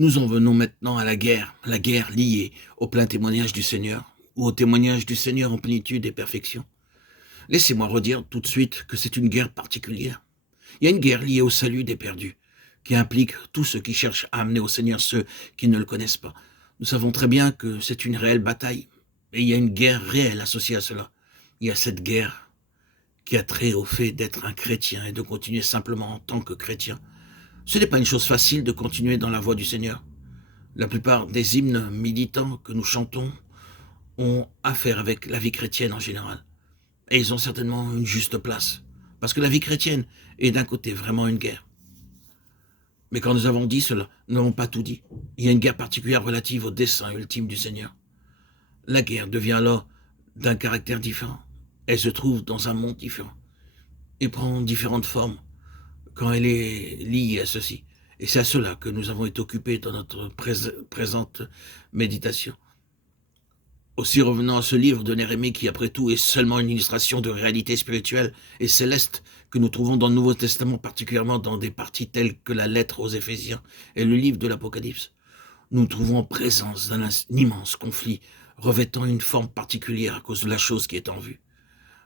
Nous en venons maintenant à la guerre liée au plein témoignage du Seigneur, ou au témoignage du Seigneur en plénitude et perfection. Laissez-moi redire tout de suite que c'est une guerre particulière. Il y a une guerre liée au salut des perdus, qui implique tous ceux qui cherchent à amener au Seigneur ceux qui ne le connaissent pas. Nous savons très bien que c'est une réelle bataille, et il y a une guerre réelle associée à cela. Il y a cette guerre qui a trait au fait d'être un chrétien et de continuer simplement en tant que chrétien. Ce n'est pas une chose facile de continuer dans la voie du Seigneur. La plupart des hymnes militants que nous chantons ont affaire avec la vie chrétienne en général. Et ils ont certainement une juste place. Parce que la vie chrétienne est d'un côté vraiment une guerre. Mais quand nous avons dit cela, nous n'avons pas tout dit. Il y a une guerre particulière relative au dessein ultime du Seigneur. La guerre devient alors d'un caractère différent. Elle se trouve dans un monde différent. Et prend différentes formes quand elle est liée à ceci. Et c'est à cela que nous avons été occupés dans notre présente méditation. Aussi revenant à ce livre de Néhémie qui, après tout, est seulement une illustration de réalité spirituelle et céleste que nous trouvons dans le Nouveau Testament, particulièrement dans des parties telles que la lettre aux Éphésiens et le livre de l'Apocalypse. Nous nous trouvons en présence d'un immense conflit revêtant une forme particulière à cause de la chose qui est en vue.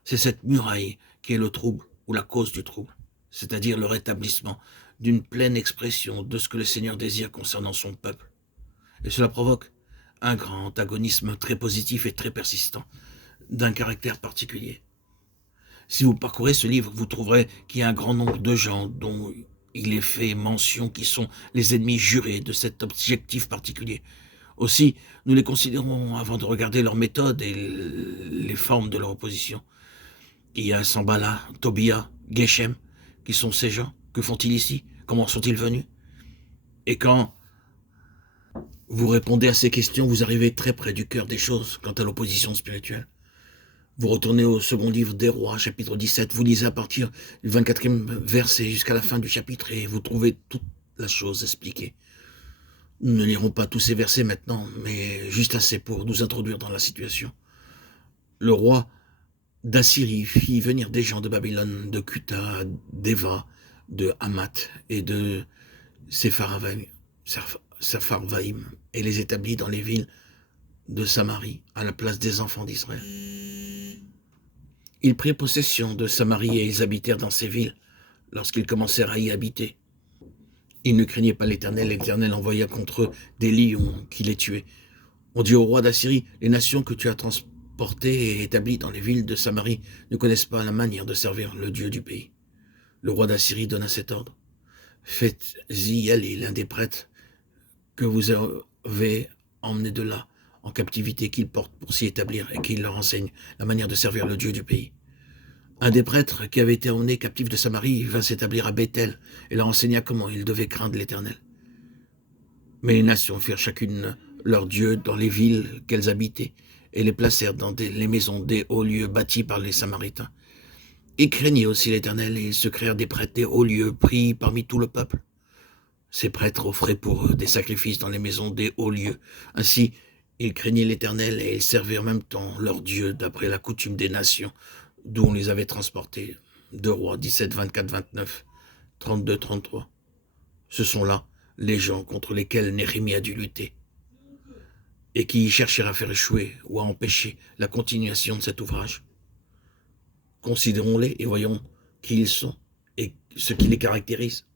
C'est cette muraille qui est le trouble ou la cause du trouble, c'est-à-dire le rétablissement d'une pleine expression de ce que le Seigneur désire concernant son peuple. Et cela provoque un grand antagonisme très positif et très persistant, d'un caractère particulier. Si vous parcourez ce livre, vous trouverez qu'il y a un grand nombre de gens dont il est fait mention qui sont les ennemis jurés de cet objectif particulier. Aussi, nous les considérons avant de regarder leurs méthodes et les formes de leur opposition. Il y a Sambala, Tobia, Geshem, qui sont ces gens. Que font-ils ici? Comment sont-ils venus? Et quand vous répondez à ces questions, vous arrivez très près du cœur des choses quant à l'opposition spirituelle. Vous retournez au second livre des Rois, chapitre 17, vous lisez à partir du 24e verset jusqu'à la fin du chapitre et vous trouvez toute la chose expliquée. Nous ne lirons pas tous ces versets maintenant, mais juste assez pour nous introduire dans la situation. Le roi d'Assyrie fit venir des gens de Babylone, de Cuta, d'Eva, de Hamath et de Sepharvaïm, et les établit dans les villes de Samarie, à la place des enfants d'Israël. Ils prirent possession de Samarie et ils habitèrent dans ces villes lorsqu'ils commencèrent à y habiter. Ils ne craignaient pas l'Éternel envoya contre eux des lions qui les tuaient. On dit au roi d'Assyrie, les nations que tu as transportées et établies dans les villes de Samarie ne connaissent pas la manière de servir le Dieu du pays. Le roi d'Assyrie donna cet ordre. Faites-y aller l'un des prêtres que vous avez emmené de là, en captivité, qu'ils portent pour s'y établir et qu'ils leur enseignent la manière de servir le Dieu du pays. Un des prêtres qui avait été emmené captif de Samarie vint s'établir à Bethel et leur enseigna comment ils devaient craindre l'Éternel. Mais les nations firent chacune leur Dieu dans les villes qu'elles habitaient et les placèrent dans les maisons des hauts lieux bâtis par les Samaritains. Ils craignaient aussi l'Éternel et ils se créèrent des prêtres des hauts lieux pris parmi tout le peuple. Ces prêtres offraient pour eux des sacrifices dans les maisons des hauts lieux. Ainsi, ils craignaient l'Éternel et ils servaient en même temps leur Dieu d'après la coutume des nations d'où on les avait transportés. 2 Rois 17, 24, 29, 32, 33. Ce sont là les gens contre lesquels Néhémie a dû lutter et qui cherchèrent à faire échouer ou à empêcher la continuation de cet ouvrage. Considérons-les et voyons qui ils sont et ce qui les caractérise.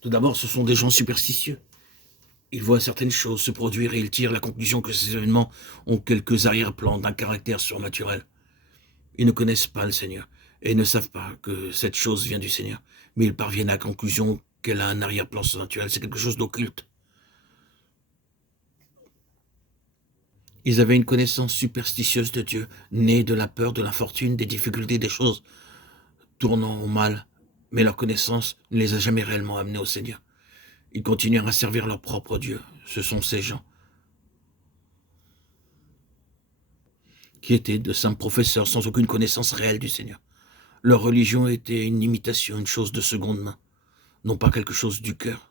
Tout d'abord, ce sont des gens superstitieux. Ils voient certaines choses se produire et ils tirent la conclusion que ces événements ont quelques arrière-plans d'un caractère surnaturel. Ils ne connaissent pas le Seigneur et ne savent pas que cette chose vient du Seigneur, mais ils parviennent à la conclusion qu'elle a un arrière-plan surnaturel, c'est quelque chose d'occulte. Ils avaient une connaissance superstitieuse de Dieu, née de la peur, de l'infortune, des difficultés, des choses tournant au mal, mais leur connaissance ne les a jamais réellement amenés au Seigneur. Ils continuèrent à servir leur propre Dieu. Ce sont ces gens qui étaient de simples professeurs sans aucune connaissance réelle du Seigneur. Leur religion était une imitation, une chose de seconde main, non pas quelque chose du cœur.